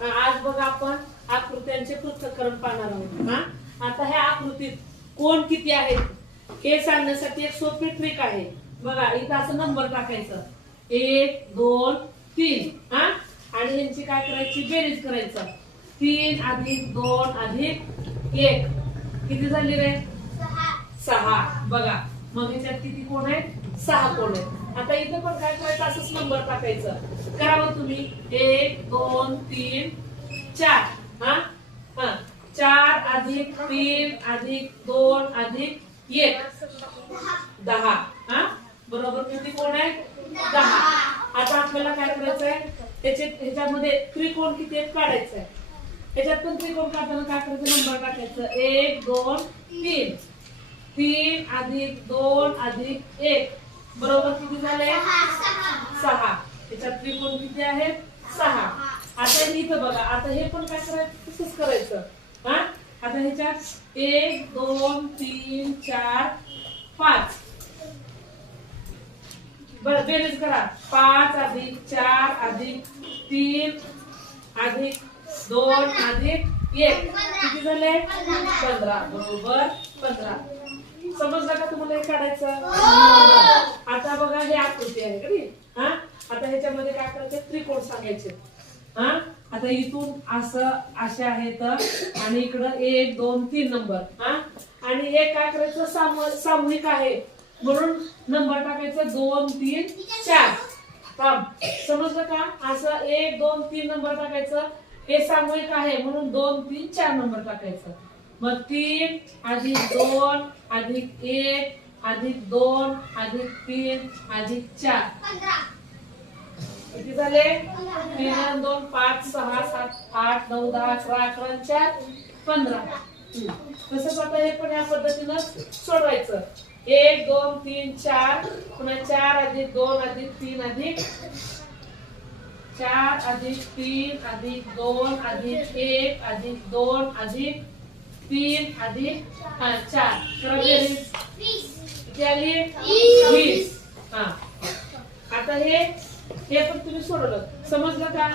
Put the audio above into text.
आज बघा आपण आकृत्यांचे पृथक्करण पाहणार आहोत. आता ह्या आकृतीत कोण किती आहेत हे सांगण्यासाठी एक सोपी ट्रिक आहे. बघा इथं असं नंबर टाकायचं 1 2 3 आणि यांची काय करायची बेरीज करायचं. 3 + 2 + 1 किती झाली रे? 6. बघा मग ह्याच्यात किती कोण आहेत? 6 कोण आहेत. आता इथं पण काय करायचं असंच नंबर टाकायचं. करावं तुम्ही 1 2 3 4 4 + 3 + 2 + 1 10. बरोबर किती कोण आहे? 10. आता आपल्याला काय करायचंय ह्याच्यामध्ये त्रिकोण किती आहेत काढायचंय. ह्याच्यात पण त्रिकोण काढताना काय करायचं नंबर टाकायचं 1 2 3 3 + 2 + 1 बरोबर किती झाले? 6. त्याच्यात त्रिकोण किती आहेत? 6. आता इथं बघा आता हे पण काय करायचं तसंच करायचं. आता ह्याच्यात 1 2 3 4 5 बरं बेरीज करा. 5 + 4 + 3 + 2 + 1 किती झाले? 15. बरोबर 15. समजलं का तुम्हाला हे काढायचं? आता बघा हे आकृती आहे कधी. आता ह्याच्यामध्ये काय करायचं त्रिकोण सांगायचे. आता इथून असं असे आहेत आणि इकडं 1 2 3 नंबर आणि हे काय करायचं सामूहिक आहे म्हणून नंबर टाकायचं 2 3 4. समजलं का? असं 1 2 3 नंबर टाकायचं. हे सामूहिक आहे म्हणून 2 3 4 नंबर टाकायचं. मग 3 + 2 + 1 + 2 + 3 + 4 किती झाले? 3 2 5 6 7 8 9 10 11 11 4 15. तसंच आता हे पण या पद्धतीनं सोडवायचं. 1 2 3 4 पुन्हा 4 + 2 + 3 + 4 + 3 + 2 + 1 + 2 + 3 + 4 करा बेरीज. किती आली? 20. आता हे पण तुम्ही सोडवलं. समजलं का?